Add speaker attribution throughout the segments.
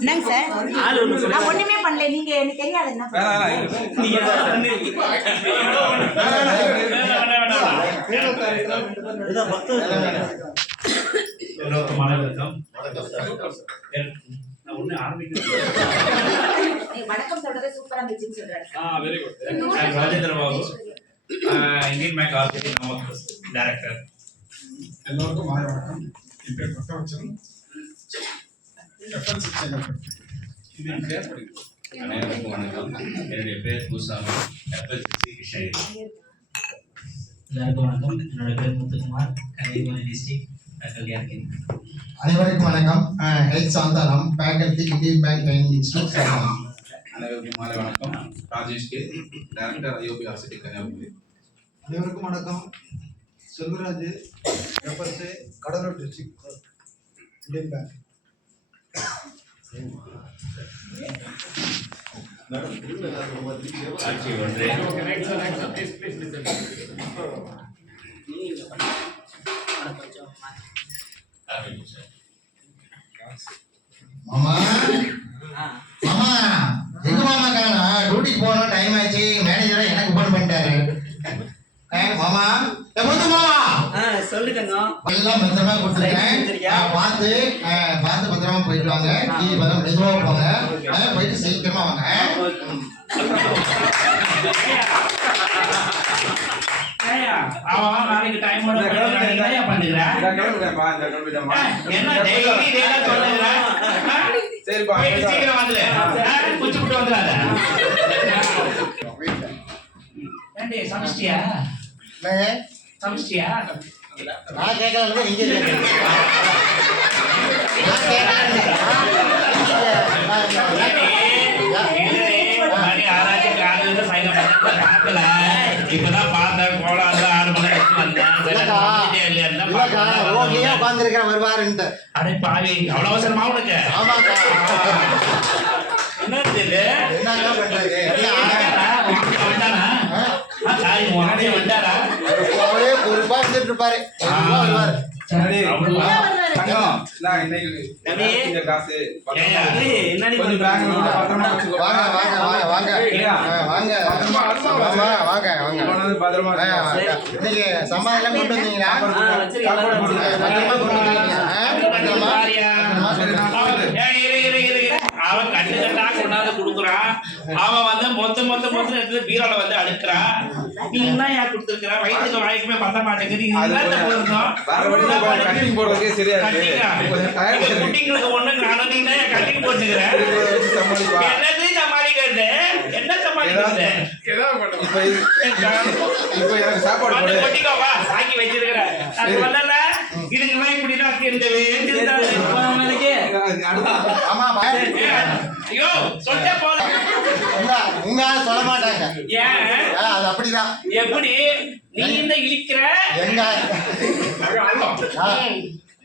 Speaker 1: என்னங்க சார்? நான் ஒண்ணுமே பண்ணல. நீங்க எனக்கு தெரியாது என்ன.
Speaker 2: எல்லோருக்கும் வணக்கம் நான் ஒண்ணு ஆரம்பிக்கிறேன்
Speaker 1: நீங்க வணக்கம் சொல்றதே சூப்பரா இருந்துச்சுன்னு சொல்றாரு.
Speaker 2: ஆ very good Rajendra Babu. Indian bank RBT Namakkal director
Speaker 3: எல்லோருக்கும் மாலை வணக்கம். என் பேர் பக்தவச்சன் எஃப்எல் செங்கல்பட்டு
Speaker 4: அனைவருக்கும் வணக்கம். என்னுடைய பேர் பூசாமி எஃப்எஸ்சி கிருஷ்ணகிரி
Speaker 5: எல்லாருக்கும் வணக்கம் என்னோட பேர் முத்துக்குமார் கன்னியாகுமரி டிஸ்ட்ரிக்ட் கல்யாணி
Speaker 6: அனைவருக்கும் வணக்கம் H Shantaram faculty Indian bank training institute Salem
Speaker 4: அனைவருக்கும் மாலை வணக்கம். Rajesh K director IOB RCT Kanyakumari.
Speaker 7: அனைவருக்கும் வணக்கம். Selvaraj FSA Cuddalore district Indian bank
Speaker 4: ஆட்சி ஒன்று
Speaker 6: மாமா. மாமா எங்க மாமா காணா டியூட்டிக்கு போகணும் டைம் ஆச்சு. மேனேஜரை எனக்கு ஃபோன் பண்ணிட்டாரு. மாமா? ஏ, முத்து மாமா
Speaker 5: சொல்லு தங்கம்
Speaker 6: எல்லாம் பத்திரமா கொடுத்துருக்கேன். பார்த்து பார்த்து பத்திரமா போயிட்டு வாங்க. டீ பத்திரம் மெதுவா போங்க. போயிட்டு சீக்கிரமா வாங்க.
Speaker 2: போயிட்டு சீக்கிரம் குச்சி விட்டு வந்துடாத. சமைச்சிட்டியா
Speaker 6: நான் நீங்க
Speaker 2: இப்பதான் பார்த்தேன் கோலாறுல ஆறு மணி வந்தேன்
Speaker 6: உட்கார்ந்திருக்கிறேன் வருவாருன்ட்டு.
Speaker 2: அடே பாவி அவ்வளவு அவசரமா உனக்கு
Speaker 6: ஆமாக்கா.
Speaker 2: என்ன இது
Speaker 6: என்னங்க பண்றது?
Speaker 2: வந்தானா? சாரி வந்தாரா
Speaker 6: பொறுப்பா இருந்துட்டு இருப்பாரு. எல்லாம் கொண்டு வந்தீங்களா? ஆ, பத்திரமா கொண்டு வந்தீங்களா? ஆ, பத்திரமா?
Speaker 2: ஏய், இரு, இரு, இரு, இரு. அவன் கட்டு கட்டா கொண்டாந்து கொடுக்குறான் அவன் வந்து மொத்த மொத்த மொத்த எடுத்து பீரோல வந்து அடுக்குறான் நீ என்ன ஏன் கொடுத்துருக்கிற? வயிற்றுக்கு வாய்க்குமே பத்த மாட்டேங்குது?
Speaker 8: கட்டிங் சரியா.
Speaker 2: குட்டிங்களுக்கு ஒண்ணு காணும் நீ தான் கட்டிங் போட்டுக்கிற
Speaker 8: வச்சு சமாளிப்பா.
Speaker 2: என்னது சமாளிக்கிறது? என்ன சமாளிக்கிறது?
Speaker 8: இப்ப எனக்கு சாப்பாடு
Speaker 2: வந்து
Speaker 8: போடு.
Speaker 2: கொட்டிக்கோ வா. சாக்கி வச்சிருக்கிற அது சொல்லல. இதுங்கெல்லாம் இப்படிதான் இருக்கு. இந்த வேண்டியதுதான் அவனுக்கு.
Speaker 8: அடுத்து
Speaker 6: ஆமா, வா.
Speaker 2: ஐயோ சொல்லிட்டே போல
Speaker 6: இல்ல, உங்க ஆளு சொல்ல மாட்டாங்க.
Speaker 2: ஏன்?
Speaker 6: அது அப்படிதான்.
Speaker 2: எப்படி நீ இந்த இழிக்கிற?
Speaker 6: எங்க?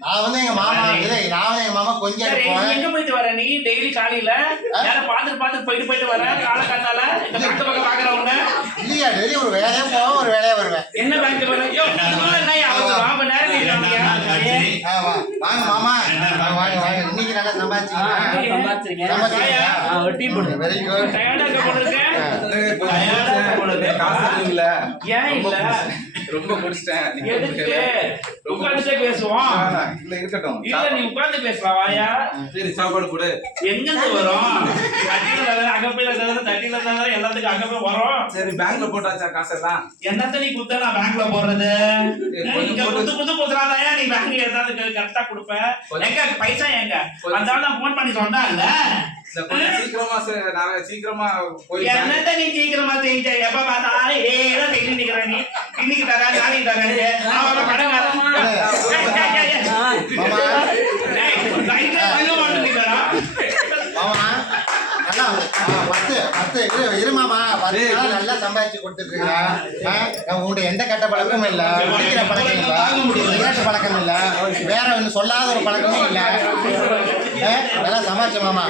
Speaker 6: நான் வந்து எங்க மாமா இல்லை நான் வந்து எங்க மாமா கொஞ்சம் போவேன்
Speaker 2: எங்க போயிட்டு வர? நீ டெய்லி காலையில யாரும் பாத்துட்டு பாத்துட்டு போயிட்டு போயிட்டு வர காலை காத்தால இந்த பக்கத்து பக்கம் பாக்குறவங்க?
Speaker 6: இல்லையா டெய்லி ஒரு வேலையா போவேன் ஒரு வேலையா வருவேன்.
Speaker 2: என்ன பேங்க்.
Speaker 6: வாங்க மாமா. வாங்க வாங்க. இன்னைக்கு நல்லா சம்பாதிச்சீங்களா? சம்பாதிச்சீங்களா? வெரி குட்
Speaker 2: டயர்டா இருக்க போல இருக்கு.
Speaker 8: காசு இல்ல.
Speaker 2: ஏன் இல்ல?
Speaker 8: ரொம்ப குடிச்சிட்டேன் நீங்க
Speaker 2: உட்காந்துட்டே பேசுவோம்.
Speaker 8: இல்ல இருக்கட்டும்
Speaker 2: இல்ல நீ உட்கார்ந்து பேசலாம் வாயா.
Speaker 8: சரி சாப்பாடு போடு.
Speaker 2: எங்க இருந்து வரும்? தட்டில தவிர அகப்பையில தவிர தட்டில தவிர எல்லாத்துக்கும் அகப்பை வரும்.
Speaker 8: சரி பேங்க்ல போட்டாச்சா காசெல்லாம்?
Speaker 2: என்னத்த நீ குத்த நான் பேங்க்ல போடுறது? இங்க குத்து குத்து குத்துறாதாயா நீ பேங்க் ஏதாவது கரெக்டா கொடுப்ப? எங்க பைசா எங்க? அந்த நான் போன் பண்ணி சொன்னா இல்ல?
Speaker 8: சீக்கிரமா நான் சீக்கிரமா போய்
Speaker 2: என்னத்த நீ சீக்கிரமா செஞ்ச? எப்ப பார்த்தாலும் ஏதோ செஞ்சு நிக்கிற நீ. இன்னைக்கு தரா நாளைக்கு தராது. அவன்
Speaker 6: மாமா நல்லா ஆ, பத்து பத்து இரு இரு மாமா பத்து நல்லா சம்பாதிச்சு கொடுத்துட்டு இருக்கிறேன் எந்த கெட்ட பழக்கமும் இல்ல குடிக்கிற பழக்கம் இல்ல சிகரெட் பழக்கம் இல்ல வேற ஒன்று சொல்லாத ஒரு பழக்கமும் இல்ல ஆ, நல்லா சமாளிச்ச மாமா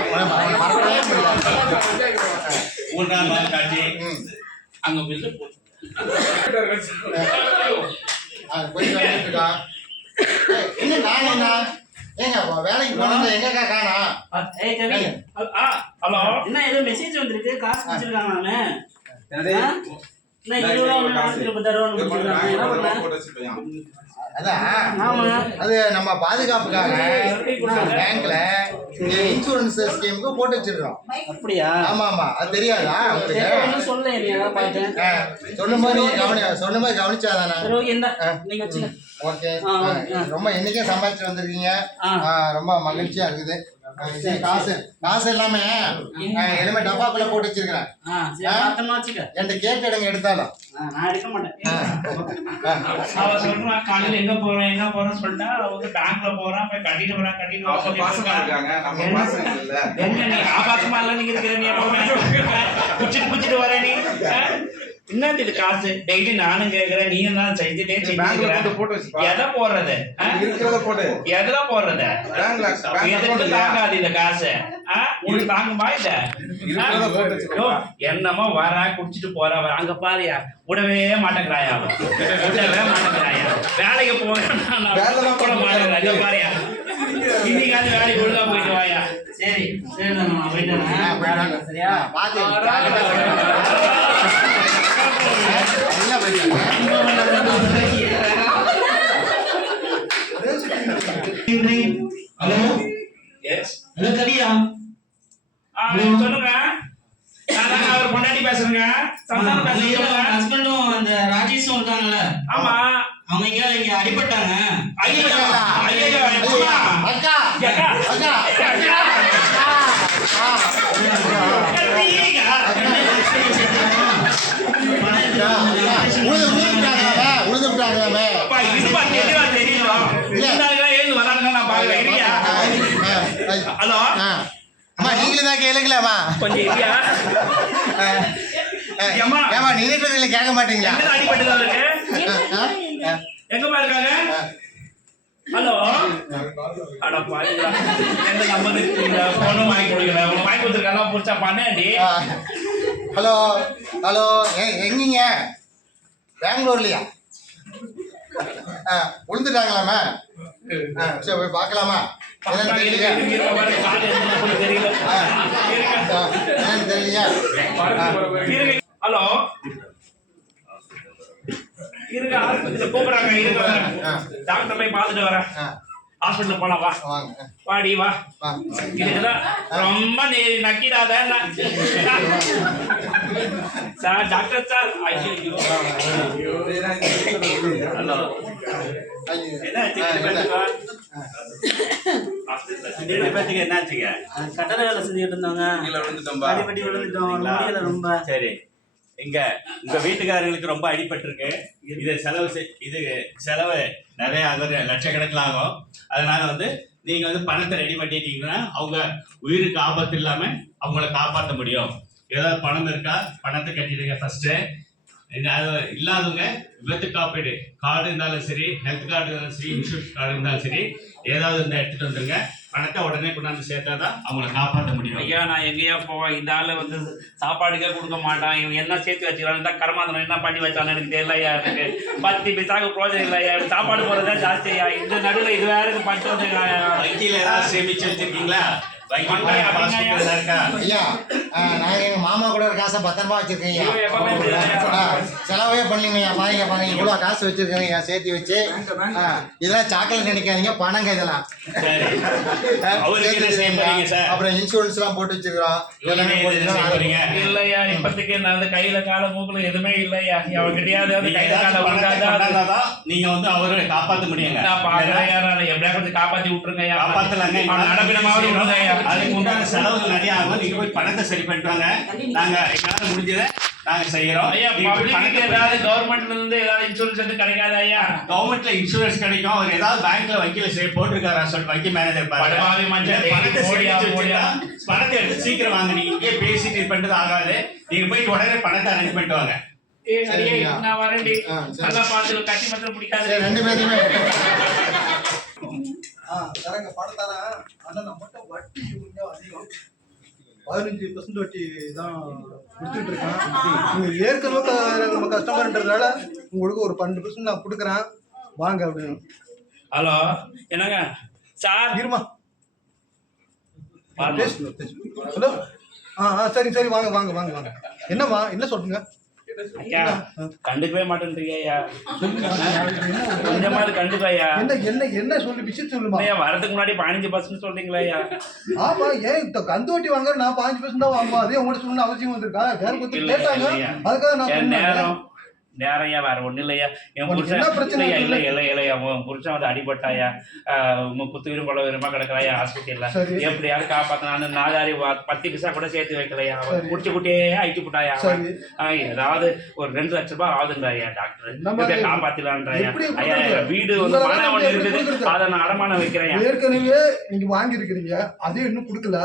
Speaker 6: மறக்கவே முடியல
Speaker 2: அங்க
Speaker 6: என்ன நான் என்ன? ஏங்க வேலைக்கு போனது எங்கக்கா காணோம்
Speaker 5: ஏய் கவி
Speaker 2: ஆ ஹலோ?
Speaker 5: என்ன ஏதோ மெசேஜ் வந்திருக்கு. காசு பிடிச்சிருக்காங்க
Speaker 6: அது நம்ம பாதுகாப்புக்காக பேங்க்ல இன்சூரன்ஸ் ஸ்கீமுக்கு போட்டு வச்சிருக்கோம்
Speaker 5: அப்படியா?
Speaker 6: ஆமா ஆமா அது தெரியாதா போது நீங்க கவனி சொல்லும் போது கவனிச்சாதானே?
Speaker 5: ஓகே
Speaker 6: ரொம்ப என்னைக்கே சம்பாதிச்சு வந்திருக்கீங்க.
Speaker 5: ஆ.
Speaker 6: ஆ, ரொம்ப மகிழ்ச்சியா இருக்குது. காசு. காசு எல்லாமே ஆ, எல்லாமே டப்பாக்குள்ள போட்டு வச்சிருக்கிறேன். என்கிட்ட கேட்டு எடுங்க எடுத்தாலும்.
Speaker 5: நான் எடுக்க மாட்டேன்.
Speaker 2: காலையில எங்க போறேன் எங்க போறேன்னு சொல்லிட்டா அவ வந்து பேங்க்ல போறான் போய் கட்டிட்டு போறான் கட்டிட்டு
Speaker 8: அவங்க பாசமா
Speaker 2: இருக்கா.
Speaker 8: இருக்காங்க. நம்ம
Speaker 2: என்ன?
Speaker 8: பாசம் இல்ல.
Speaker 2: எங்க நீ? ஆபாசமா இல்ல நீங்க இருக்கிற நீ எப்பவுமே? குச்சிட்டு குச்சிட்டு வர நீ? என்னது இது காசு? டெய்லி நானும் கேக்குறேன் நீயும் தான்
Speaker 8: போட்டு வச்சுப்பா.
Speaker 2: எதை போடுறது?
Speaker 8: இருக்கிறத
Speaker 2: எதுல போடுறது? எதுக்கு தாங்காது இந்த காசு? ஆ? உனக்கு தாங்குமா இல்ல? என்னமோ வர குடிச்சிட்டு போற. அங்க பாரியா விடவே மாட்டேங்கிறாயா. விடவே மாட்டேங்கிறாயா. வேலைக்கு போவேன் பாரியா. இன்னைக்காவது வேலைக்கு ஒழுங்கா போயிட்டு வாயா.
Speaker 5: சரி சரி நான் போயிட்டு. சரியா?
Speaker 2: ஹலோ
Speaker 5: ஹலோ கவியா
Speaker 2: சொல்லுங்க நான் அவர் பொண்டாட்டி பேசுறேங்க சந்தானம் பேசுறேன்
Speaker 5: ஹஸ்பண்டும் அந்த ராஜேஷும் இருக்காங்கல்ல
Speaker 2: ஆமா
Speaker 5: அவங்க இங்க இங்க அடிபட்டாங்க
Speaker 6: அக்கா
Speaker 2: அக்கா.
Speaker 6: அக்கா
Speaker 2: தெளிவா எழுந்து நான் பாக்குறேன். இருக்கியா? ஹலோ
Speaker 6: அம்மா நீங்களும் தான் கேளுங்களாம்மா
Speaker 2: கொஞ்சம் இருக்கியா? ஏம்மா?
Speaker 6: ஏமா நின்றுட்டு கேட்க மாட்டீங்களா
Speaker 2: எங்கதான் அடிபட்டது அவருக்கு?
Speaker 6: ஆ, ஆ,
Speaker 2: எங்கம்மா இருக்காங்க? ஹலோ அட பாவிங்களா. எந்த வாங்கி கொடுக்கல. உனக்கு வாங்கி கொடுத்திருக்கேன்ல, புடிச்சா பண்ணேன்டி.
Speaker 6: ஹலோ ஹலோ எங்கீங்க பெங்களூர்லையா ஆ சரி போய் பார்க்கலாமா? என்னன்னு தெரியலையா.
Speaker 2: ஹலோ? இருங்க கூப்பிடுறாங்க இருங்க. டாக்டர் போய் பார்த்துட்டு வரேன். ஹாஸ்பிட்டல் போலாம் வா. வாடி வா. இதுதான் ரொம்ப நீ நக்கிடாத சார் டாக்டர் சார். ஐயோ ஹலோ. என்னாச்சுங்க
Speaker 5: அது கட்டட வேலை செஞ்சுட்டு அடிபடி விழுந்துட்டோம். ரொம்ப.
Speaker 9: சரி. இங்க உங்க வீட்டுக்காரங்களுக்கு ரொம்ப அடிபட்டிருக்கு. இது செலவு இது செலவு நிறைய அது லட்சக்கணக்கில் ஆகும். அதனால வந்து நீங்க வந்து பணத்தை ரெடி பண்ணிட்டீங்கன்னா அவங்க உயிருக்கு ஆபத்து இல்லாம அவங்கள காப்பாற்ற முடியும். ஏதாவது பணம் இருக்கா? பணத்தை கட்டிடுங்க ஃபர்ஸ்ட் அது இல்லாதவங்க விபத்து காப்பீடு கார்டு இருந்தாலும் சரி ஹெல்த் கார்டு இருந்தாலும் சரி இன்சூரன்ஸ் கார்டு இருந்தாலும் சரி ஏதாவது இருந்தால் எடுத்துட்டு வந்துருங்க. பணத்தை உடனே கொண்டாந்து சேர்த்தாதான் அவங்கள காப்பாற்ற முடியும்.
Speaker 2: ஐயா நான் எங்கேயா போவேன் இந்த ஆளு வந்து சாப்பாடுக்கே கொடுக்க மாட்டான். இவன் என்ன சேர்த்து வச்சுக்கிறான்? இந்த கர்மாந்தனம் என்ன பண்ணி வச்சான்னு எனக்கு தெரியலையா எனக்கு. பத்து பைசாக்கு பிரோஜனம் இல்லையா எனக்கு சாப்பாடு போறதா ஜாஸ்தி ஐயா. இந்த நடுவில் இது வேற பண்ணிட்டு வந்து
Speaker 9: சேமிச்சு வச்சிருக்கீங்களா?
Speaker 6: ஐயா நான் எங்க மாமா கூட ஒரு காசை பத்திரமா வச்சிருக்கேன் ஐயா
Speaker 2: ஐயோ, எப்பவுமே இப்படிதான்
Speaker 6: ஆ, செலவே பண்ணுங்க ஐயா பாருங்க பாருங்க இவ்வளோ காசு வச்சிருக்கேன் ஐயா சேர்த்து வச்சு. இதெல்லாம் சாக்லேட் நினைக்காதீங்க பணங்க இதெல்லாம்? அப்புறம் இன்சூரன்ஸ் எல்லாம் போட்டு
Speaker 9: போறீங்க?
Speaker 2: இல்லையா இப்போதைக்கு நான் வந்து கையில கால மூக்குல எதுவுமே இல்லையா?
Speaker 9: நீங்க
Speaker 2: கையில கால
Speaker 9: ஏதாச்சும் பணத்தை
Speaker 2: விழுந்தாதான்
Speaker 9: கொண்டாந்தாதான் நீங்க வந்து அவரை காப்பாத்த முடியுங்க.
Speaker 2: நான் பாக்குறேன் நான் எப்படியா கொஞ்சம் காப்பாத்தி விட்டுருங்க
Speaker 9: காப்பாத்தலாங்க.
Speaker 2: அவன் நடப்பிடமாவது விடுங்க
Speaker 9: அதுக்கு உண்டான செலவுகள் நிறைய ஆகும். நீங்க போய் பணத்தை சரி பண்ணிட்டு வாங்க. நாங்க எங்களால முடிஞ்சதை நாங்க செய்யறோம்.
Speaker 2: ஐயா
Speaker 9: போய்
Speaker 2: பப்ளிக்கு
Speaker 9: பணத்தை
Speaker 2: ஏதாவது கவர்மெண்ட்ல இருந்து ஏதாவது இன்சூரன்ஸ் வந்து கிடைக்காது ஐயா?
Speaker 9: கவர்மெண்ட்ல இன்சூரன்ஸ் கிடைக்கும். அவர் ஏதாவது பேங்க்ல வக்கீல செய்ய போட்டிருக்காரா சொல்லி வங்கி மேனேஜர்
Speaker 2: மனுஷன்,
Speaker 9: பணத்தை பணத்தை எடுத்து சீக்கிரம் வாங்க. நீங்க இங்கே பேசிட்டு இது பண்றது ஆகாது. நீங்க போயிட்டு உடனே பணத்தை அரேஞ்ச் பண்ணிட்டு வாங்க.
Speaker 2: நான் வரேன்டி.
Speaker 6: சரி.
Speaker 2: நல்லா பார்த்து கட்டி மாத்திரம் பிடிக்காது
Speaker 6: சரி ரெண்டு பேருமே
Speaker 7: ஆ தரேங்க பணம் தரேன். ஆனால் நம்ம மட்டும் வட்டி கொஞ்சம் அதிகம். பதினஞ்சு பர்சன்ட் வட்டி தான் கொடுத்துட்டு இருக்கேன் நீங்கள் ஏற்கனவே நம்ம கஸ்டமர்ன்றதுனால உங்களுக்கு ஒரு பன்னெண்டு பர்சன்ட் நான் கொடுக்குறேன். வாங்க அப்படின்னு.
Speaker 2: ஹலோ என்னங்க? சார்?
Speaker 7: இருமா. ஹலோ. ஆ ஆ சரி சரி வாங்க வாங்க வாங்க வாங்க. என்னம்மா என்ன சொல்றீங்க?
Speaker 2: ஐயா. கண்டுக்கவே மாட்டேன்றீங்க ஐயா. கொஞ்சமாவது கண்டுக்கலையா
Speaker 7: என்ன என்ன என்ன சொல்லி விஷயம் சொல்லுமா?
Speaker 2: ஐயா வரதுக்கு முன்னாடி பதினஞ்சு பர்சன்ட் சொல்றீங்களா ஐயா?
Speaker 7: ஆமா ஏன் இந்த கந்து வட்டி வாங்குற நான் பாஞ்சு பர்சன்ட் தான் வாங்குவோம் அதே உங்கள்ட்ட சொல்லணும் அவசியம் வந்திருக்கா? வேற கொஞ்சம் கேட்டாங்க. அதுக்காக நான்
Speaker 2: நேரம் ஐயா வேற ஒண்ணும் இல்லையா? என் புருஷன் இல்லையா? இல்ல. இல்ல இல்லையா? உன் புருஷன் வந்து அடிபட்டாயா? ஆஹ் உங்க குத்து விரும் பல விரும்பா கிடக்குறாயா ஹாஸ்பிட்டல்ல. எப்படியாவது காப்பாத்தனான்னு நாதாரி வா- பத்து பிசா கூட சேர்த்து வைக்கலையா அவன்?
Speaker 7: சரி.
Speaker 2: குடிச்சு குட்டியே அழிச்சு போட்டாயா ஏதாவது ஒரு ரெண்டு லட்ச ரூபாய் ஆகுதுன்றாயா டாக்டர் காப்பாத்திலான்றாயா
Speaker 7: எப்படி
Speaker 2: ஐயா? வீடு
Speaker 7: எப்படி
Speaker 2: ஒண்ணு
Speaker 7: எப்படி
Speaker 2: இருக்குது? அதை நான் அடமானம் வைக்கிறேன்.
Speaker 7: ஏற்கனவே நீங்க வாங்கி இருக்கிறீங்க அதே இன்னும் கொடுக்கல.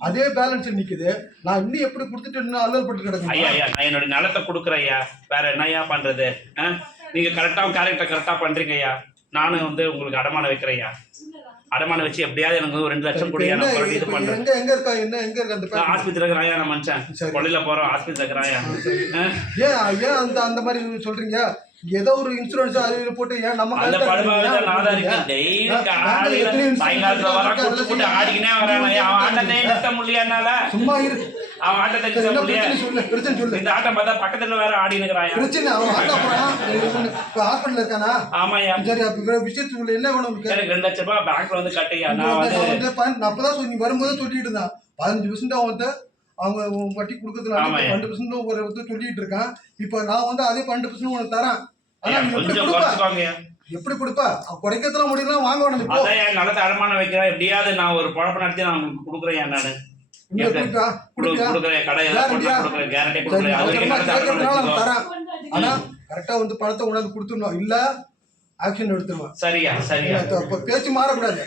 Speaker 7: அதே பேலன்ஸ் நிக்குது. நான் இன்னும் எப்படி கொடுத்துட்டு இன்னும் அல்லல் பட்டு
Speaker 2: ஐயா
Speaker 7: கிடக்கு
Speaker 2: ஐயா நான் என்னோட நிலத்தை கொடுக்குறேன் ஐயா. வேற என்னய்யா பண்றது? நீங்க கரெக்டா கேரக்டர் கரெக்டா பண்றீங்க ஐயா. நானும் வந்து உங்களுக்கு அடமானம் வைக்கிறேன் ஐயா. அடமானம் வச்சு எப்படியாவது எனக்கு ஒரு ரெண்டு லட்சம் கொடுயா நான் இது பண்றேன்.
Speaker 7: எங்க எங்க இருக்கா? என்ன எங்க இருக்கு அந்த
Speaker 2: ஆஸ்பத்திரி இருக்கிறாயா நான் மனுஷன். கொள்ளையில போறோம் ஆஸ்பத்திரி இருக்கிறாயா
Speaker 7: ஏன் ஏன் அந்த அந்த மாதிரி சொல்றீங்க? ஏதோ ஒரு இன்சூரன்ஸ் அது இது போட்டு ஏன் நம்ம
Speaker 2: அந்த படுபாவில இருக்கேன்.
Speaker 7: கொடுக்குறீங்க?
Speaker 2: டெய்லி காலையில சாயங்காலத்துல வர குடிச்சு போட்டு ஆடிக்கினே வரான் அவன் ஆட்டத்தை நிறுத்த முடியலனால
Speaker 7: சும்மா இரு.
Speaker 2: அவன் ஆட்டத்தை நிறுத்த முடியாது
Speaker 7: பிரச்சனை சொல்லு
Speaker 2: இந்த ஆட்டம் பார்த்தா பக்கத்துல வேற ஆடி இருக்கிறாயா
Speaker 7: பிரச்சனை அவன் ஆட்டா போறான் இப்போ ஹாஸ்பிட்டல் இருக்கானா?
Speaker 2: ஆமாய்யா.
Speaker 7: சரி அப்ப இவ்வளவு விஷயத்து சொல்லு என்ன வேணும் உங்களுக்கு
Speaker 2: எனக்கு ரெண்டு லட்சம் ரூபாய் பேங்க்ல வந்து கட்டையா
Speaker 7: நான்
Speaker 2: வந்து
Speaker 7: நான் அப்பதான் சொல்லி வரும்போது சொல்லிட்டு இருந்தான். பதினஞ்சு பர்சன்ட் அவன்கிட்ட அவங்க வட்டி கொடுக்கறதுனால. பன்னெண்டு பர்சன்ட் ஒரு வந்து சொல்லிட்டு இருக்கான். இப்போ நான் வந்து அதே பன்னெண்டு பர்சன்ட் உனக்கு தரேன். ஆனா நீ எப்படி கொடுப்ப? எப்படி கொடுப்ப? அவன் குறைக்கத்துல முடியலாம் வாங்க இப்போ
Speaker 2: அதான் என் நிலத்தை அடமானம் வைக்கிறேன் எப்படியாவது நான் ஒரு குழப்பம் நடத்தி நான் உங்களுக்கு கொடுக்குறேன் நானு. கொடுக்குறேன். கடை? கொடுக்குறேன். கேரண்டி
Speaker 7: சரி தரேன். ஆனா கரெக்டா வந்து பணத்தை உனக்கு கொடுத்துடணும். இல்ல ஆக்ஷன் எடுத்துருவேன்.
Speaker 2: சரியா சரியா.
Speaker 7: பேச்சு மாறக்கூடாது.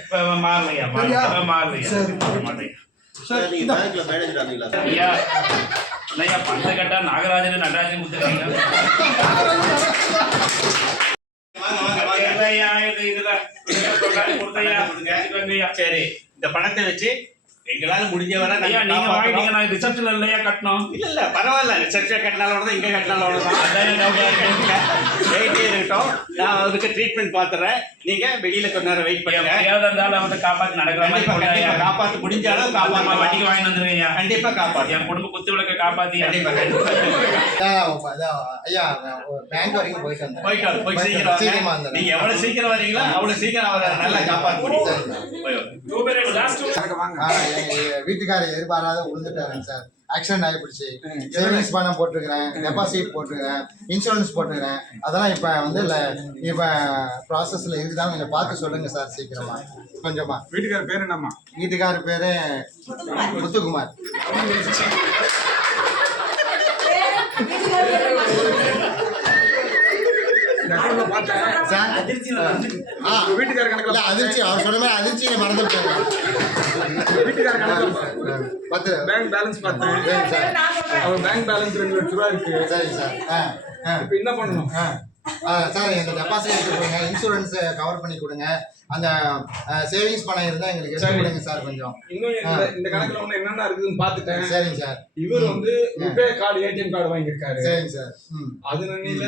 Speaker 7: சரியா?
Speaker 2: மாறலையா?
Speaker 7: சரி.
Speaker 2: மாட்டேன்
Speaker 7: சரி இந்த
Speaker 2: ஐயா இல்லையா பந்த கட்டா நாகராஜன் நடராஜன் கொடுத்துருக்காங்க இல்லையா இது இதுல கொடுத்தையா கொடுத்தையா
Speaker 9: சரி இந்த பணத்தை வச்சு எங்களால முடிஞ்ச வரை
Speaker 2: ஐயா
Speaker 9: நாங்க.
Speaker 2: வாங்கிட்டீங்க நான் ரிசப்ஷன்ல இல்லையா கட்டணும்?
Speaker 9: இல்ல இல்ல பரவாயில்ல. ரிசப்ஷன் கட்டினாலும் அவ்வளவுதான் இங்க கட்டினாலும். வெயிட்டே இருக்கட்டும். நான் அதுக்கு ட்ரீட்மெண்ட் பாத்துறேன். நீங்க வெளியில கொஞ்ச நேரம் வெயிட் பண்ணுங்க.
Speaker 2: எப்படியாவது இருந்தாலும் அவன் காப்பாத்தி நடக்கிற மாதிரி
Speaker 9: காப்பாத்து முடிஞ்ச அளவு காப்பாத்து
Speaker 2: வட்டிக்கு வாங்கி வந்துருங்க
Speaker 9: கண்டிப்பா காப்பாத்து
Speaker 2: என் குடும்ப குத்து விளக்க காப்பாத்தி.
Speaker 9: கண்டிப்பா
Speaker 6: ஐயா பேங்க் வரைக்கும் போயிட்டு வந்தேன்.
Speaker 9: போயிட்டு போய் சீக்கிரம். நீங்க எவ்வளவு சீக்கிரம் வரீங்களோ அவ்வளவு சீக்கிரம் அவரை நல்லா காப்பாற்ற முடியும் வாங்க.
Speaker 6: வீட்டுக்காரர் எதிர்பாராத விழுந்துட்டாருங்க சார். ஆக்சிடென்ட் ஆகிப்பிடுச்சு சேவிங்ஸ் பணம் போட்டிருக்கிறேன் டெபாசிட் போட்டிருக்கிறேன் இன்சூரன்ஸ் போட்டிருக்கிறேன். அதெல்லாம் இப்போ வந்து இல்லை இப்போ ப்ராசஸில் இருக்குதான்னு கொஞ்சம் பார்த்து சொல்லுங்க சார் சீக்கிரமா. கொஞ்சமா.
Speaker 8: வீட்டுக்கார பேர் என்னம்மா?
Speaker 6: வீட்டுக்காரர் பேரு முத்துக்குமார்
Speaker 8: இந்த அக்கௌண்ட்ல பார்த்தேன்
Speaker 6: சார் ஆ
Speaker 8: உங்க வீட்டுக்கார கணக்குல
Speaker 6: அதிர்ச்சி. அவர் சொன்ன மாதிரி அதிர்ச்சியை மறந்து
Speaker 8: வீட்டுக்கார கணக்குல
Speaker 6: பத்து.
Speaker 8: பேங்க் பேலன்ஸ்
Speaker 6: சார்
Speaker 8: அவர் பேங்க் பேலன்ஸ் ரெண்டு லட்ச ரூபா இருக்கு.
Speaker 6: சரிங்க சார். ஆ ஆ.
Speaker 8: இப்போ என்ன பண்ணணும்?
Speaker 6: ஆ. ஆ, சார் இந்த டெபாசிட் எடுத்து கொடுங்க இன்சூரன்ஸ் கவர் பண்ணி கொடுங்க. அந்த சேவிங்ஸ் பணம் இருந்தால் எங்களுக்கு எடுத்து
Speaker 8: சரி.
Speaker 6: கொடுங்க சார் கொஞ்சம்.
Speaker 8: இன்னும் இந்த இந்த கணக்குல ஒண்ணு என்னென்ன இருக்குதுன்னு பார்த்துட்டேன்.
Speaker 6: சரிங்க சார்.
Speaker 8: இவர் வந்து ருபே கார்டு ஏடிஎம் கார்டு வாங்கியிருக்காரு.
Speaker 6: சரிங்க சார். ம்.
Speaker 8: அது நன்னில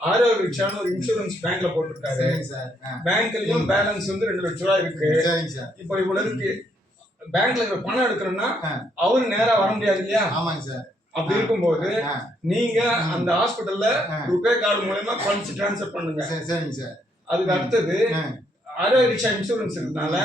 Speaker 6: ஆ
Speaker 8: ஆரோ ரிக்ஷான்னு ஒரு இன்சூரன்ஸ் பேங்க்ல போட்டிருக்காரு. பேங்க்லயும் பேலன்ஸ் வந்து ரெண்டு லட்ச ரூபா இருக்கு.
Speaker 6: சரிங்க சார்.
Speaker 8: இப்போ இவ்வளவு இருக்கு. பேங்க்ல இருக்கிற பணம் எடுக்கணும்னா. அவரு நேரா வர முடியாது இல்லையா?
Speaker 6: ஆமாங்க சார்.
Speaker 8: அப்படி இருக்கும்போது நீங்க அந்த ஹாஸ்பிட்டல்ல. ருபே கார்டு மூலமா ஃபண்ட்ஸ் ட்ரான்ஸ்ஃபர் பண்ணுங்க.
Speaker 6: சரி சரிங்க சார்.
Speaker 8: அதுக்கு அடுத்தது
Speaker 6: ஆ
Speaker 8: ஆரோ ரிக்ஷா இன்சூரன்ஸ் இருக்கிறதுனால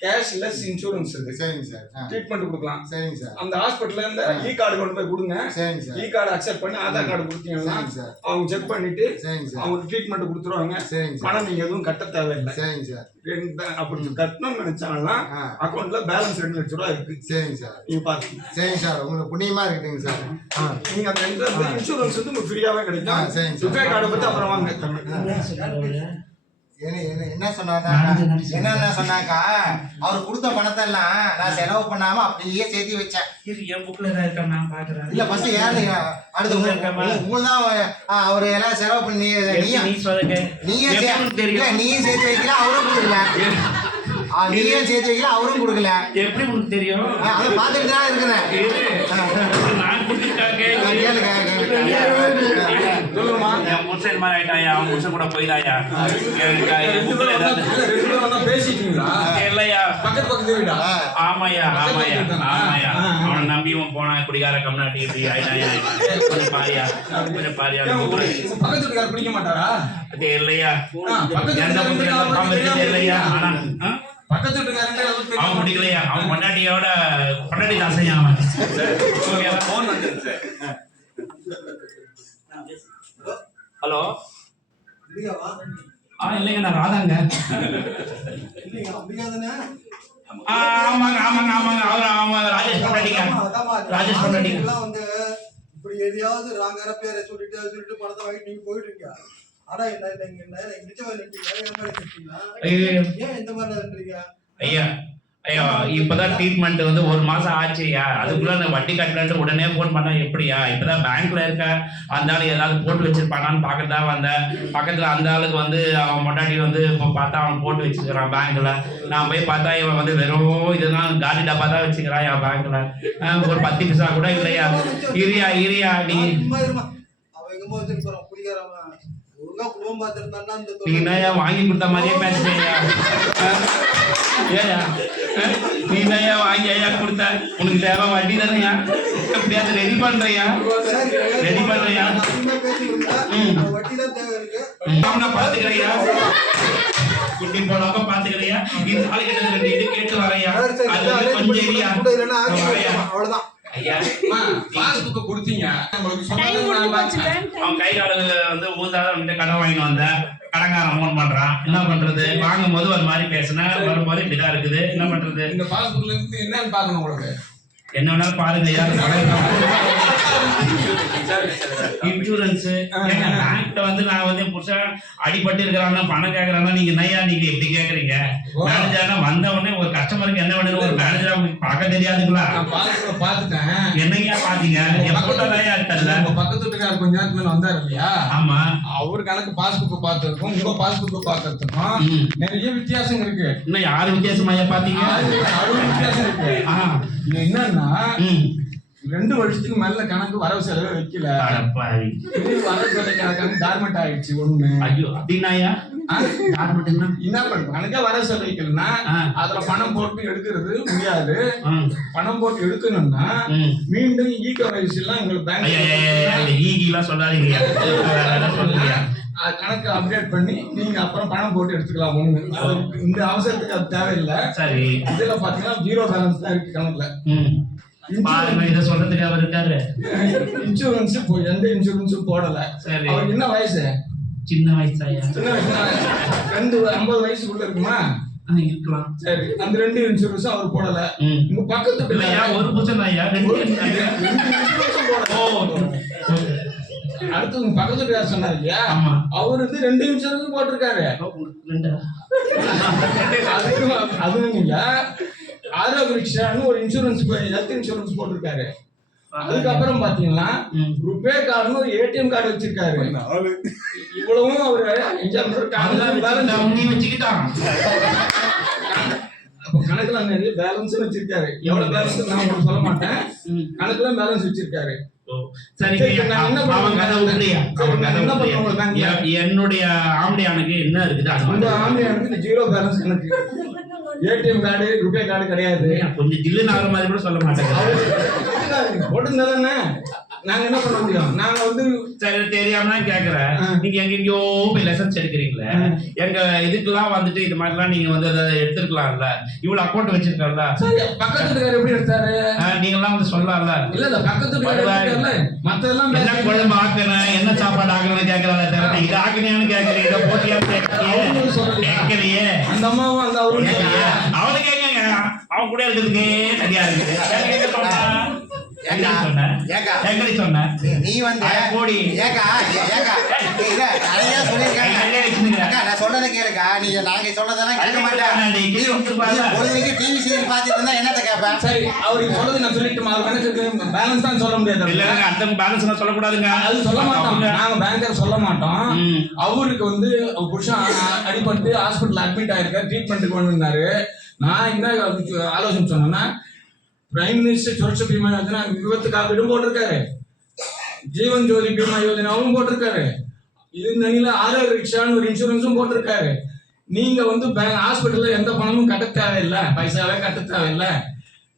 Speaker 6: ம்
Speaker 8: கேஷ் லெஸ் இன்சூரன்ஸ் இருக்கு
Speaker 6: சரிங்க சார்
Speaker 8: ட்ரீட்மெண்ட் கொடுக்கலாம்
Speaker 6: சரிங்க சார்
Speaker 8: அந்த ஹாஸ்பிட்டல்ல இந்த இ கார்டு கொண்டு போய் கொடுங்க
Speaker 6: சரிங்க சார்
Speaker 8: இ கார்டு அக்செப்ட் பண்ணி ஆதார் கார்டு கொடுத்தீங்கன்னா
Speaker 6: சரிங்க சார்
Speaker 8: அவங்க செக் பண்ணிட்டு
Speaker 6: சரிங்க சார்
Speaker 8: அவங்க ட்ரீட்மெண்ட் கொடுத்துருவாங்க
Speaker 6: சரிங்க சார்
Speaker 8: பணம் நீங்க எதுவும் கட்ட தேவையில்லை
Speaker 6: சரிங்க சார்
Speaker 8: ரெண்டு அப்படி கட்டணும்னு நினைச்சாங்கன்னா அக்கௌண்ட்ல பேலன்ஸ் ரெண்டு லட்ச ரூபா இருக்கு
Speaker 6: சரிங்க சார்
Speaker 8: நீங்க பாத்துக்கங்க
Speaker 6: சரிங்க சார் உங்களுக்கு புண்ணியமா இருக்குதுங்க சார்
Speaker 8: நீங்க அந்த இன்சூரன்ஸ் வந்து உங்களுக்கு ஃப்ரீயாவே கிடைக்கும்
Speaker 6: சரிங்க சார்.
Speaker 8: கார்டை பத்தி அப்புறம் வாங்க
Speaker 6: என்ன சொன்னாங்க? என்னென்ன சொன்னாக்கா அவர் கொடுத்த பணத்தை எல்லாம் நான் செலவு பண்ணாம அப்படியே சேர்த்து வச்சேன்.
Speaker 2: என் புக்ல தான் இருக்கா? நான் பாக்குறேன்
Speaker 6: இல்ல ஃபர்ஸ்ட் ஏன் அடுத்து அவர் எல்லாம் செலவு பண்ணி
Speaker 2: நீ
Speaker 6: நீயே சேர்த்து வைக்கல அவரும் கொடுக்கல. நீயும் சேர்த்து வைக்கல அவரும் கொடுக்கல.
Speaker 2: எப்படி உனக்கு தெரியும்?
Speaker 6: அதை பார்த்துட்டு தான் இருக்கிறேன்.
Speaker 8: சொல்லுமா
Speaker 2: புருஷன் மாதிரி ஆயிட்டாயா? அவன் புருஷன் கூட போயிடாயா?
Speaker 8: பேசிட்டீங்களா?
Speaker 2: இல்லையா?
Speaker 8: பக்கத்து பக்கத்து வீடா?
Speaker 6: ஆ,
Speaker 2: ஆமாயா ஆமாயா ஆமாயா அவனை நம்பி போனா குடிகார கம்னாட்டி இப்படி ஆயிட்டாயா? கொஞ்சம் பாரியா கொஞ்சம் பாரியா.
Speaker 8: ஏன் உங்களுக்கு பக்கத்து வீட்டுக்காரர் பிடிக்க மாட்டாரா?
Speaker 2: அது இல்லையா? எந்த இல்லையா? ஆனா?
Speaker 8: பக்கத்து வீட்டுக்காரங்க
Speaker 2: அவன்? பிடிக்கலையா? அவன் பொண்டாட்டியோட பொண்டாட்டி தாசையா அவன்
Speaker 4: வந்துருக்கு சார்.
Speaker 2: ஹலோ? ஆ இல்லைங்க நான் ராதாங்க ஆமாங்க ஆமாங்க ஆமாங்க. அவர் ஆமாங்க ராஜேஷ் பொண்டாட்டிங்க. ராஜேஷ் பொண்டாட்டி.
Speaker 7: எல்லாம் வந்து இப்படி எதையாவது ராங்கார பேரை சொல்லிட்டு சொல்லிட்டு பணத்தை வாங்கிட்டு நீங்க போயிட்டு இருக்கீங்க. ஆனா என்ன நீங்க என்ன
Speaker 2: ஐயோ.
Speaker 7: ஏன் இந்த மாதிரி நின்றீங்க
Speaker 2: ஐயா ஐயா இப்பதான் ட்ரீட்மெண்ட் வந்து ஒரு மாசம் ஆச்சுயா அதுக்குள்ள நான் வட்டி கட்டலன்ட்டு உடனே ஃபோன் பண்ணா எப்படியா இப்பதான் பேங்க்ல இருக்க அந்த ஆளு ஏதாவது போட்டு வச்சிருப்பானான்னு பார்க்க தான் வந்தேன். பக்கத்துல அந்த ஆளுக்கு வந்து அவன் பொண்டாட்டி வந்து இப்போ பார்த்தா அவன் போட்டு வச்சிருக்கிறான் பேங்க்ல நான் போய் பார்த்தா இவன் வந்து வெறும் இதுதான் காலி டப்பா தான் வச்சுக்கிறான் என் பேங்க்ல ஒரு பத்து பைசா கூட இல்லையா? இரியா இரியா நீ
Speaker 7: சும்மா இருமா அவன் எங்கம்மா வச்சிருப்பான் குடிக்காரவன் ஒழுங்கா குடும்பம் பார்த்துருந்தான்னா இந்த
Speaker 2: நீ என்னய்யா வாங்கி கொடுத்த மாதிரியே பேசுறியா? ஏயா நீ என்னய்யா வாங்கி ஐயா கொடுத்த? உனக்கு தேவை வட்டி தானையா? எப்படியாவது ரெடி பண்றியா? ரெடி பண்றியா? பாத்துக்கிறியா குட்டி போடாம பாத்துக்கிறியா இந்த ஆளு கிட்ட ரெண்டு இது கேட்டு வரையா? அது கொஞ்சம்.
Speaker 7: அவ்வளவுதான்.
Speaker 2: ஐயா
Speaker 8: பாஸ்புக்கு கொடுத்தீங்க.
Speaker 2: அவன் கை காலு வந்து அவன்கிட்ட கடன் வாங்கிட்டு வந்தேன் கடங்காரன் ஃபோன் பண்றான். என்ன பண்றது? வாங்கும் போது ஒரு மாதிரி பேசினேன் வரும்போது இப்படிதான் இருக்குது. என்ன பண்றது?
Speaker 8: இந்த பாஸ்புக்ல இருந்து என்னன்னு பார்க்கணும் உங்களுக்கு.
Speaker 2: என்ன பாருங்க இன்சூரன்ஸ் பேங்க்ல வந்து நான் வந்து புதுசா அடிபட்டு இருக்கிறாங்க பணம் கேக்குறாங்க நீங்க என்னையா நீங்க எப்படி கேக்குறீங்க? மேனேஜர்னா வந்த உடனே ஒரு கஸ்டமருக்கு என்ன வேணும் ஒரு மேனேஜரா உங்களுக்கு பார்க்க தெரியாதுங்களா?
Speaker 8: பார்த்துட்டேன்.
Speaker 2: என்னையா பாத்தீங்க எப்போட்டாலயா இருக்கல
Speaker 8: உங்க பக்கத்து வீட்டுக்காரர் கொஞ்ச நேரத்துக்கு மேல வந்தாரு இல்லையா?
Speaker 2: ஆமா.
Speaker 8: அவர் கணக்கு பாஸ்புக் பார்த்ததுக்கும் உங்க பாஸ்புக் பார்த்ததுக்கும்
Speaker 2: ம்.
Speaker 8: நிறைய வித்தியாசம் இருக்கு.
Speaker 2: இன்னும் யாரு வித்தியாசமா பாத்தீங்க
Speaker 8: வித்தியாசம் இருக்கு. என்னன்னா ரெண்டு வருஷத்துக்கு மேல கணக்கு வரவு செலவே வைக்கல. வரவு செலவு கணக்கு டார்மெண்ட் ஆயிடுச்சு ஒண்ணு.
Speaker 2: ஐயோ அப்படின்னாயா
Speaker 8: என்ன? பண்ணும் கணக்கே வரவு செலவு வைக்கலன்னா. அதுல பணம் போட்டு எடுக்கிறது முடியாது. பணம் போட்டு எடுக்கணும்னா மீண்டும் ஈ கேவைசி எல்லாம் உங்களுக்கு
Speaker 2: ஐயா ஐயா, ஐயா, இந்த
Speaker 8: பேங்க்
Speaker 2: சொல்லாதீங்க வேற ஏதாவது சொல்லுங்க
Speaker 8: கணக்கு அப்டேட் பண்ணி நீங்க அப்புறம் பணம் போட்டு எடுத்துக்கலாம் ஒண்ணு. இந்த அவசரத்துக்கு அது தேவையில்லை.
Speaker 2: சரி.
Speaker 8: இதுல பாத்தீங்கன்னா ஜீரோ பேலன்ஸ் தான் இருக்கு கணக்குல.
Speaker 2: பாருங்க இதை சொல்றதுக்கு அவர் இருக்காரு.
Speaker 8: இன்சூரன்ஸ் எந்த இன்சூரன்ஸும் போடல.
Speaker 2: சரி.
Speaker 8: அவருக்கு என்ன வயசு?
Speaker 2: சின்ன வயசாயா?
Speaker 8: சின்ன வயசுனா ரெண்டு ஐம்பது வயசுக்குள்ள இருக்குமா?
Speaker 2: இருக்கலாம்.
Speaker 8: சரி. அந்த ரெண்டு இன்சூரன்ஸும் அவர் போடல. உங்க பக்கத்து பிள்ளையா
Speaker 2: ஒரு ஐயா ரெண்டு
Speaker 8: போடல. அடுத்து உங்க பக்கத்து வீட்டுக்காரர் சொன்னார் இல்லையா?
Speaker 2: ஆமா.
Speaker 8: அவர் வந்து ரெண்டு இன்சூரன்ஸ் போட்டிருக்காரு. அதுவும் இல்ல. ஆரோக்கியன்னு ஒரு இன்சூரன்ஸ் ஹெல்த் இன்சூரன்ஸ் போட்டிருக்காரு. அதுக்கப்புறம் பாத்தீங்கன்னா. ருபே கார்டுன்னு ஒரு ஏடிஎம் கார்டு வச்சிருக்காரு. இவ்வளவும் அவரு என்ஜாய் அப்ப கணக்குல பேலன்ஸ் வச்சிருக்காரு. எவ்வளவு பேலன்ஸ் நான் உங்களுக்கு சொல்ல மாட்டேன். கணக்குல பேலன்ஸ் வச்சிருக்காரு.
Speaker 2: என்னுடைய ஆம்படியானுக்கு என்ன இருக்குது?
Speaker 8: ஜீரோ பேலன்ஸ் கணக்கு ஏடிஎம் கார்டு ருபே கார்டு கிடையாது.
Speaker 2: கொஞ்சம் ஜில்லுன்னு ஆகிற மாதிரி கூட சொல்ல மாட்டேங்க.
Speaker 8: போட்டிருந்தாதானே நாங்க என்ன பண்ண முடியும்? நாங்க வந்து
Speaker 2: சரி தெரியாம தான் கேக்குறேன். நீங்க எங்கெங்கயோ போய் லெசன்ஸ் எடுக்கிறீங்களே? எங்க இதுக்கெல்லாம் வந்துட்டு இது மாதிரிலாம் நீங்க வந்து அதை எடுத்துருக்கலாம்ல? இவ்வளவு அக்கௌண்ட் வச்சிருக்கல
Speaker 8: சரி பக்கத்து எப்படி எடுத்தாரு?
Speaker 2: நீங்க எல்லாம் வந்து சொல்லலாம்ல?
Speaker 8: இல்ல இல்ல பக்கத்து மத்ததெல்லாம்
Speaker 2: என்ன குழம்பு ஆக்குறேன்? என்ன சாப்பாடு ஆக்குறேன்னு கேக்குறாங்க தவிர இது ஆக்குனியான்னு கேக்குறீங்க. இதை போட்டியான்னு? கேட்கலையே.
Speaker 8: அந்த அம்மாவும் அந்த அவரும்
Speaker 2: கேட்கங்க அவன் கூட இருக்கிறதுக்கே சரியா இருக்குது
Speaker 6: நீ- நீ வந்து. ஏக்கா ஏக்கா இல்ல நிறைய சொல்லியிருக்காங்க. நான் சொல்றதை கேளுக்கா. நீங்க நாங்க சொன்னதெல்லாம் கேட்க மாட்டேன். நீ. பொழுதுக்கு டிவி சீரியல் பார்த்துட்டு இருந்தா என்னத்த கேட்பேன்
Speaker 8: சரி அவருக்கு சொல்றது நான் சொல்லிட்டு அது கணக்கு பேலன்ஸ் தான் சொல்ல முடியாது
Speaker 2: இல்லைங்க, அந்த balance எல்லாம் சொல்லக்கூடாதுங்க.
Speaker 8: அது சொல்ல மாட்டோம். நாங்க பேங்கர் சொல்ல மாட்டோம். அவருக்கு வந்து அவர் புருஷன் அடிபட்டு ஹாஸ்பிட்டல் அட்மிட் ஆயிருக்காரு ட்ரீட்மெண்ட்டுக்கு வந்திருந்தாரு நான் என்ன ஆலோசனை சொன்னேன்னா பிரைம் மினிஸ்டர் சுரட்ச பீமா யோஜனா விபத்து காப்பீடும் போட்டிருக்காரு ஜீவன் ஜோதி பீமா யோஜனாவும் போட்டிருக்காரு இது தனியில ஆரோக்கிய ரிக்ஷான்னு ஒரு இன்சூரன்ஸும் போட்டிருக்காரு நீங்க வந்து பேங்க் ஹாஸ்பிட்டல்ல எந்த பணமும் கட்ட தேவையில்லை பைசாவே கட்ட தேவையில்லை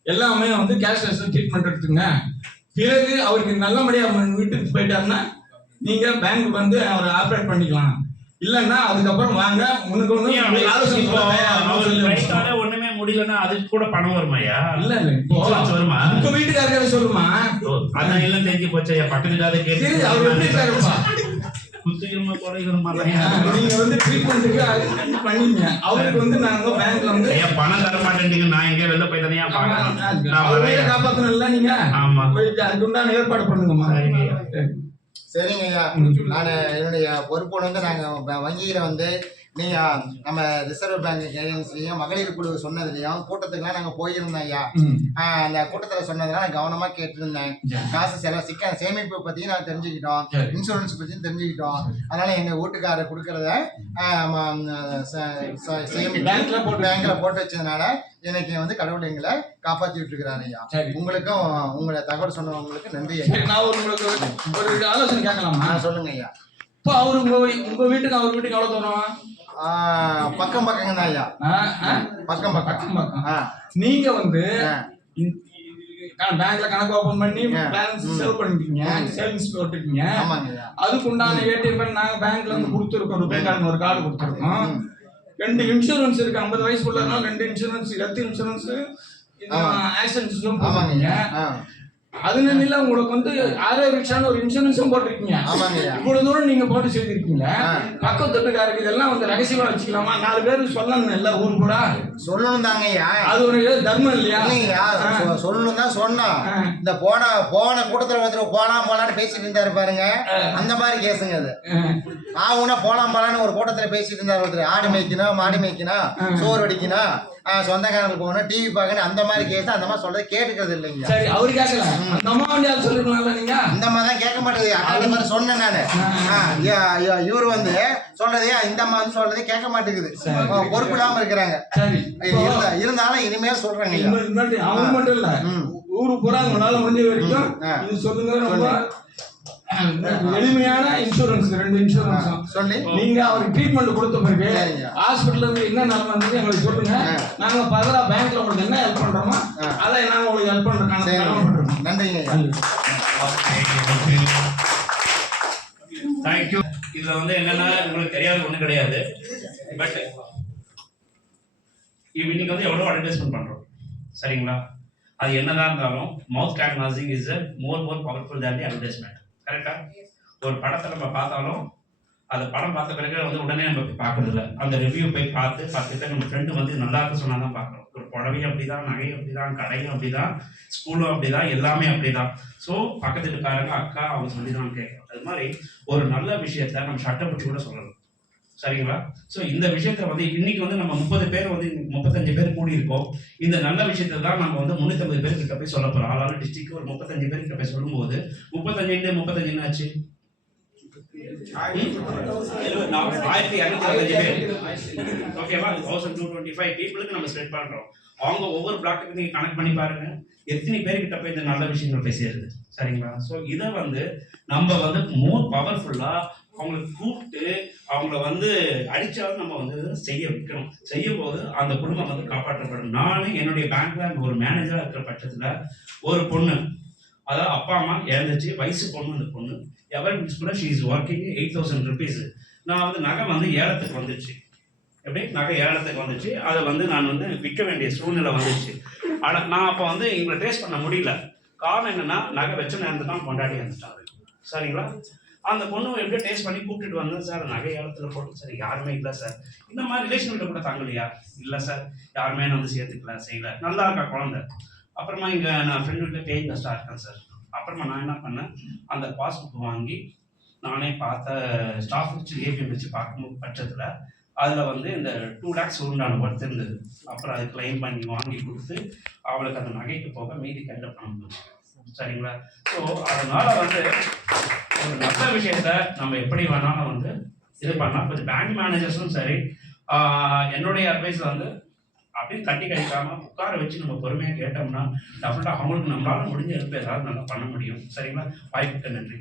Speaker 8: எல்லாமே வந்து கேஷ்லெஸ் ட்ரீட்மெண்ட் எடுத்துங்க பிறகு அவருக்கு நல்லபடியா வீட்டுக்கு போயிட்டாருன்னா நீங்க பேங்க் வந்து அவரை ஆப்ரேட் பண்ணிக்கலாம் இல்லைன்னா அதுக்கப்புறம் வாங்க உனக்கு உங்களுக்கு ஆலோசனை
Speaker 2: இப்போ
Speaker 8: சொல்ல தயாரா
Speaker 2: அவர்
Speaker 8: சொல்லி
Speaker 2: ரைட்டால ஒண்ணுமே முடியலன்னா அதுக்கு கூட பணம் வருமாயா
Speaker 8: இல்ல இல்ல
Speaker 2: வருமா?
Speaker 8: உங்க வீட்டுக்காரங்க சொல்லுமா?
Speaker 2: அதான் எல்லாம் தெரிஞ்சு போச்சு என் பக்கத்து இல்லாத
Speaker 8: சரி அவர் எப்படி இருக்காருப்பா
Speaker 2: குத்துகிறமா குறைகிறமா
Speaker 8: நீங்க வந்து ட்ரீட்மெண்ட்டுக்கு பண்ணீங்க. அவருக்கு வந்து நாங்க பேங்க்ல வந்து
Speaker 2: ஐயா பணம் தர மாட்டேன்றீங்க நான் எங்கே வெளில போய் தானே பார்க்கணும் நான்
Speaker 8: காப்பாத்தணும்ல நீங்க?
Speaker 2: ஆமா.
Speaker 8: போயிட்டு அதுக்கு உண்டான ஏற்பாடு பண்ணுங்கம்மா.
Speaker 2: சரிங்க.
Speaker 6: சரிங்க ஐயா. நான் என்னுடைய பொறுப்பு வந்து நாங்கள் வங்கியில் வந்து நீங்கள் நம்ம ரிசர்வ் பேங்க் கைடன்ஸ்லையும் மகளிர் குழு சொன்னதுலையும் கூட்டத்துக்குலாம் நாங்கள் போயிருந்தோம் ஐயா. அந்த கூட்டத்தில் சொன்னதெல்லாம் நான் கவனமாக கேட்டிருந்தேன். காசு செலவு சிக்க சேமிப்பு பற்றியும் நான் தெரிஞ்சுக்கிட்டோம்.
Speaker 8: சரி.
Speaker 6: இன்சூரன்ஸ் பற்றியும் தெரிஞ்சுக்கிட்டோம். அதனால எங்கள் வீட்டுக்காரர் கொடுக்கறத
Speaker 8: பேங்க்ல போட்டு
Speaker 6: வச்சதுனால இன்னைக்கு வந்து கடவுள் எங்களை காப்பாத்தி விட்டுருக்கிறாரு ஐயா. உங்களுக்கும் உங்களை தகவல் சொன்னவங்களுக்கு நன்றி
Speaker 8: நான் உங்களுக்கு ஒரு ஆலோசனை கேட்கலாமா?
Speaker 6: ஆ, சொல்லுங்க ஐயா.
Speaker 8: இப்போ அவரு உங்க உங்க வீட்டுக்கு அவர் வீட்டுக்கு எவ்வளவு தூரம்?
Speaker 6: பக்கம் பக்கங்க தான் ஐயா? பக்கம் பக்கம்
Speaker 8: பக்கம் பக்கம் நீங்க வந்து. பேங்க்ல கணக்கு ஓபன் பண்ணி. பேலன்ஸ். சேவ் பண்ணிருக்கீங்க
Speaker 6: ம்.
Speaker 8: சேவிங்ஸ் போட்டுருக்கீங்க அதுக்கு உண்டான ஏடிஎம் கார்டு நாங்க பேங்க்ல இருந்து கொடுத்துருக்கோம் ரூபாய் கார்டு ஒரு கார்டு கொடுத்துருக்கோம். ரெண்டு இன்சூரன்ஸ் இருக்கு ஐம்பது வயசுக்குள்ள ரெண்டு இன்சூரன்ஸ் ஹெல்த் இன்சூரன்ஸ்
Speaker 6: ஆமா.
Speaker 8: ஆக்சிடென்ட்ஸும்
Speaker 6: ஆமாங்க
Speaker 8: போட்டுருக்கீங்க
Speaker 6: ஐயா ஆ
Speaker 8: அது நிலையில உங்களுக்கு வந்து ஆரோக்கிய ரிக்ஷான்னு ஒரு இன்சூரன்ஸும் போட்டிருக்கீங்க. இவ்வளவு தூரம் நீங்க போட்டு செய்திருக்கீங்க.
Speaker 6: ஆ.
Speaker 8: பக்கத்து இதெல்லாம் வந்து ரகசியமா வச்சுக்கலாமா? நாலு பேர் சொல்லணும் இல்ல ஊர் கூட
Speaker 6: சொல்லணும் தாங்க ஐயா
Speaker 8: அது ஒரு தர்மம் இல்லையா? ஆ.
Speaker 6: சொல்லணும் தான் சொன்னோம்.
Speaker 8: ஆ.
Speaker 6: இந்த போன போன கூட்டத்துல ஒருத்தர் போலாம் போலான்னு பேசிட்டு இருந்தாரு பாருங்க. அந்த மாதிரி கேசுங்க அது. ஆகுனா போலாம் போலான்னு ஒரு கூட்டத்துல பேசிட்டு இருந்தாரு ஒருத்தர். ஆடு மேய்க்கணும் மாடு மேய்க்கணும்
Speaker 8: ஆ.
Speaker 6: சோறு அடிக்கணும் ஆ, சொந்தக்காரங்களுக்கு போகணும் டிவி பார்க்கணும் அந்த மாதிரி கேஸ் அந்த மாதிரி சொல்றது கேட்டுக்கிறது இல்லைங்க.
Speaker 8: சரி அவரு கேட்கல. அந்த அம்மா வண்டியாவது சொல்லிருக்கலாம்ல நீங்க?
Speaker 6: இந்த மாதிரி தான் கேட்க மாட்டேங்குது. அக்காட்ட மாதிரி சொன்னேன் நான். இவர் வந்து சொல்றதே இந்த அம்மா வந்து சொல்றதே கேட்க மாட்டேங்குது. பொறுப்பு இல்லாம இருக்கிறாங்க. இருந்தாலும் இனிமேல் சொல்றேங்க
Speaker 8: அவங்க மட்டும் இல்ல. ஊரு பூரா உங்களால முடிஞ்ச வரைக்கும். இது சொல்லுங்க. எளிமையான இன்சூரன்ஸ் ரெண்டு இன்சூரன்ஸும்
Speaker 6: சொல்லி.
Speaker 8: நீங்க அவருக்கு ட்ரீட்மெண்ட் கொடுத்த பிறகு
Speaker 6: சரிங்க.
Speaker 8: ஹாஸ்பிட்டல்ல இருந்து என்ன நிலைமை இருந்தது எங்களுக்கு சொல்லுங்க. நாங்க பகலா பேங்க்ல உங்களுக்கு என்ன ஹெல்ப் பண்றோமோ. அதை நாங்க உங்களுக்கு ஹெல்ப் பண்றோம்
Speaker 6: நன்றிங்க
Speaker 2: தேங்க்யூ இதுல வந்து என்னன்னா உங்களுக்கு தெரியாத ஒண்ணு கிடையாது. பட் இன்னைக்கு வந்து எவ்வளவு அட்வர்டைஸ்மெண்ட் பண்றோம்? சரிங்களா? அது என்னதான் இருந்தாலும் mouth canvassing is more more powerful than the advertisement கரெக்டா ஒரு படத்தை நம்ம பார்த்தாலும் அது படம் பார்த்த பிறகு வந்து உடனே நம்ம போய் பார்க்கறது அந்த ரிவ்யூ போய் பார்த்து பார்த்துட்டு நம்ம ஃப்ரெண்டு வந்து நல்லா இருக்கு சொன்னா தான் பார்க்குறோம் ஒரு புடவையும் அப்படிதான் நகையும் அப்படிதான் கடையும் அப்படிதான் ஸ்கூலும் அப்படிதான் எல்லாமே அப்படிதான். ஸோ பக்கத்து வீட்டுக்காரங்க அக்கா அவங்க சொல்லி தான் கேட்கணும். அது மாதிரி ஒரு நல்ல விஷயத்த நம்ம சட்டப்பட்டு கூட சொல்லணும் சரிங்களா? ஸோ இந்த விஷயத்த வந்து இன்னைக்கு வந்து நம்ம முப்பது பேர் வந்து முப்பத்தஞ்சு பேர் கூடி இருக்கோம் இந்த நல்ல விஷயத்த தான் நம்ம வந்து முன்னூத்தம்பது பேர் கிட்ட போய் சொல்ல போறோம். ஆளாலும் டிஸ்ட்ரிக்ட் ஒரு முப்பத்தஞ்சு பேர் கிட்ட போய் சொல்லும்போது முப்பத்தஞ்சு இன்டு முப்பத்தஞ்சு என்ன ஆச்சு. ஆயிரத்தி இரநூத்தி அறுபத்தஞ்சு பேர் ஓகேவா தௌசண்ட் டூ டுவெண்ட்டி ஃபைவ் பீப்புளுக்கு நம்ம ஸ்ப்ரெட் பண்றோம். அவங்க ஒவ்வொரு நீங்க கனெக்ட் பண்ணி பாருங்க. எத்தனை பேர்கிட்ட போய் இந்த நல்ல விஷயங்கள் போய் சேருது சரிங்களா? ஸோ இதை வந்து நம்ம வந்து மோர் பவர்ஃபுல்லா அவங்களை கூப்பிட்டு அவங்கள வந்து அடிச்சாலும் நம்ம வந்து செய்ய வைக்கணும். செய்யும் போது அந்த குடும்பம் வந்து காப்பாற்றப்படும். நானும் என்னுடைய பேங்க்ல ஒரு மேனேஜரா இருக்கிற பட்சத்துல ஒரு பொண்ணு அதாவது அப்பா அம்மா இறந்துச்சு. வயசு பொண்ணு அந்த பொண்ணு. எவர் கூட she is working eight thousand rupees நான் வந்து நகை வந்து ஏலத்துக்கு வந்துச்சு எப்படி? நகை ஏலத்துக்கு வந்துச்சு அதை வந்து நான் வந்து விற்க வேண்டிய சூழ்நிலை வந்துச்சு ஆனால் நான் அப்போ வந்து எங்களை ட்ரேஸ் பண்ண முடியல. காரணம் என்னென்னா நகை வச்ச நேரத்து தான் கொண்டாடி வந்துட்டாரு சரிங்களா? அந்த பொண்ணு எப்படி டேஸ்ட் பண்ணி கூப்பிட்டுட்டு வந்தேன் சார் நகை ஏலத்தில் போட்டு சார் யாருமே இல்லை சார். இந்த மாதிரி ரிலேஷன் கூட தாங்கலையா? இல்லை சார். யாருமே நான் வந்து சேர்த்துக்கல செய்யல. நல்லா இருக்கா குழந்தை? அப்புறமா இங்கே நான் ஃப்ரெண்ட் வீட்டில் பேய் கஸ்டாக இருக்கேன் சார் அப்புறமா நான் என்ன பண்ணேன் அந்த பாஸ்புக் வாங்கி நானே பார்த்த ஸ்டாஃப் வச்சு ஏபிஎம் வச்சு பார்க்கும் பட்சத்தில் அதில் வந்து இந்த டூ லேக்ஸ் உண்டான ஒர்த் இருந்தது. அப்புறம் அது கிளைம் பண்ணி வாங்கி கொடுத்து அவளுக்கு அந்த நகைக்கு போக மீதி கையில் பணம் போச்சு. சரிங்களா? ஸோ அதனால வந்து ஒரு நல்ல விஷயத்த நம்ம எப்படி வேணாலும் வந்து இது பண்ணலாம். இப்போ பேங்க் மேனேஜர்ஸும் சரி என்னுடைய அட்வைஸ் வந்து அப்படின்னு தட்டி கழிக்காம உட்கார வச்சு நம்ம பொறுமையாக கேட்டோம்னா டெஃபினட்டாக அவங்களுக்கு நம்மளால முடிஞ்ச ஹெல்ப் ஏதாவது நல்லா பண்ண முடியும். சரிங்களா? வாய்ப்புக்கு நன்றி.